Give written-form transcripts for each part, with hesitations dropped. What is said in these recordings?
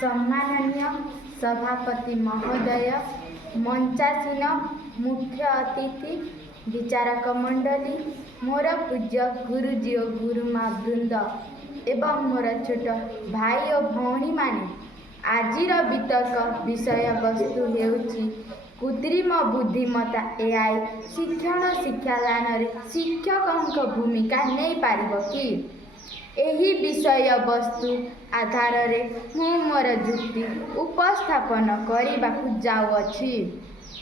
सम्माननीय सभापति महोदय, मंचासीन मुख्य अतिथि, विचारक मंडली, मोर पूज्य गुरुजी और गुरुमा वृंद एवं मोर छोट भाई और भौणी माने, आजिर वितर्क विषय वस्तु हेउछि कृत्रिम बुद्धिमत्ता एआई शिक्षण शिक्षादान रे शिक्षकों भूमिका नहीं पारिब कि? एही विषय वस्तु आधार रे मु मोर जुक्ति उपस्थापन करने जाऊँगी।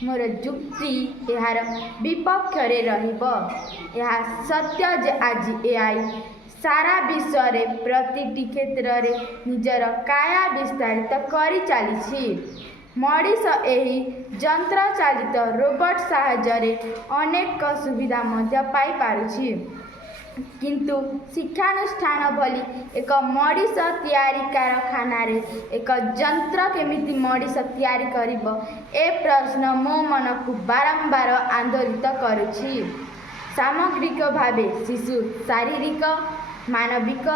मोर जुक्ति यार विपक्ष रे रहिब। यह सत्य जे आज एआई सारा विश्व रे प्रतिटी क्षेत्र रे निजर काया विस्तारित करी चली। मनीष एही यंत्र चालित रोबोट साहाय्य अनेक सुविधा मध्य पाई पारुछि, किंतु शिक्षानुष्ठान भली एक मनीष तैयारी कारखाना रे एक यंत्र केमिति मनीष तैयारी करिब ए प्रश्न मो मन को बारंबार आंदोलित करुछि। सामग्रिक भावे शिशु शारीरिक मानविक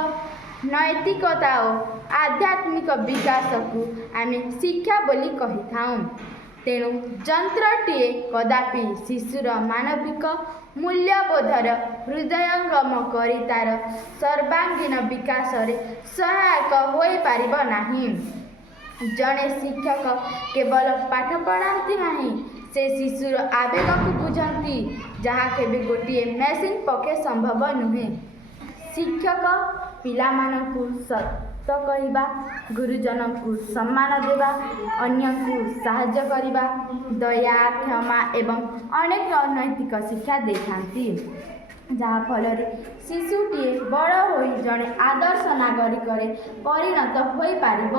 नैतिकता और आध्यात्मिक विकास को आमे शिक्षा बोली कही थाऊ। तेणु यंत्रटीए कदापि शिशुर मानविक मूल्यबोधर हृदयंगम करी तार सर्वांगीन विकास रे सहायक होई पारिब नाही। जड़े शिक्षक केवल पाठ पढ़ाती नहीं, से शिशुर आवेग को बुझंती, जहाँ केबे गोटे मेसीन पके संभव नुहे। शिक्षक पिला मानकु सत्य कहवा, गुरुजन को सम्मान देवा, अन्य को साहाय्य करवा, दया क्षमा एवं अनेक नैतिक शिक्षा देखाती, जहाँ फल शिशुटीए बड़ होई जड़े आदर्श नागरिक परिणत होई पारिब।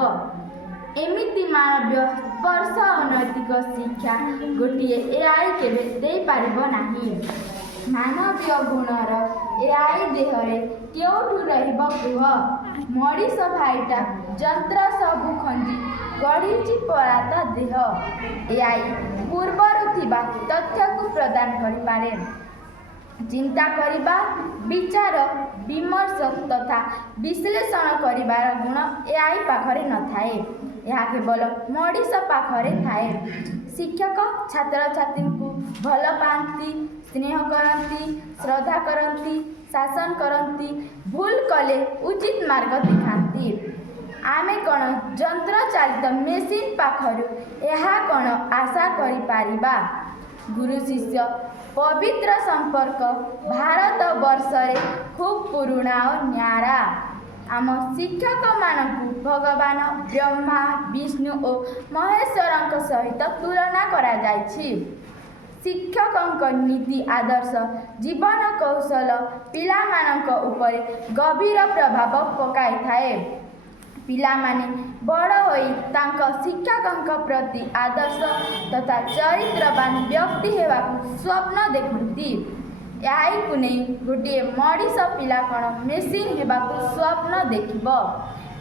एमिति मानवीय स्पर्श अनैतिक शिक्षा गोटे एआई केबे दे पारिब नाही। मानवीय गुणर एआई देहरे केउठु रहिब कुह? मनीष भाईटा यंत्र सबु खंजी गढ़ी पराता देह। एआई पूर्वर थिबा तथ्य को प्रदान करि पारे। चिंता करिबा, विचार विमर्श तथा विश्लेषण करिबार गुण एआई पाखरे न थाए, यह केवल मनीष पाखरे थाए। शिक्षक छात्र छात्री को भल पाती, स्नेह करती, श्रद्धा करती, शासन करती, भूल कले उचित मार्ग दिखाती। आमे कौन यंत्र चालित मेसीन पाखरु यह कौन आशा करि पारिबा? गुरु शिष्य पवित्र संपर्क भारत वर्ष रे खूब पुराणा और न्यारा। आम शिक्षक मानकु भगवान ब्रह्मा विष्णु और महेश्वर सहित तुलना करा जायछि। शिक्षकों नीति आदर्श जीवन कौशल पिला मानक उपरे गभीर प्रभाव पकाई थाए। पिला माने बड़ होई तांक शिक्षकों प्रति आदर्श तथा चरित्रवान व्यक्ति हेबाकु स्वप्न देखती। एआई को नहीं गोटे मनीष पिला कौन मेसीन हेबाकु स्वप्न देखिब?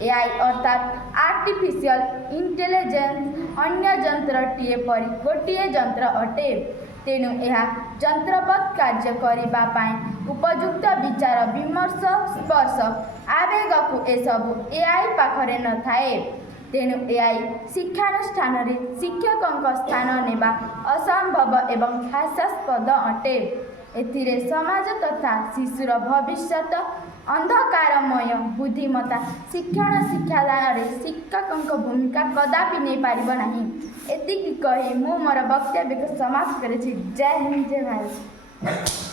एआई अर्थात आर्टिफिशियल इंटेलिजेंस अन्य यंत्रटीए परि गोटे यंत्र अटे। तेणु यह यंत्रवत कार्य करिबा पाई उपयुक्त विचार विमर्श स्पर्श आवेग को एसबु एआई पाखरे न थाए। तेणु एआई शिक्षानुष्ठान रे शिक्षकों स्थान नेबा असंभव एवं हास्यास्पद अटे। एथिरे समाज तथा शिशुर भविष्यत अंधकारमय बुद्धिमत्ता शिक्षण शिक्षादान रे शिक्षकों भूमिका कदापि नहीं पारिब नाही। एतिक कही मु मोर वक्तव्य को समाप्त करे छी। जय हिंद, जय भारत।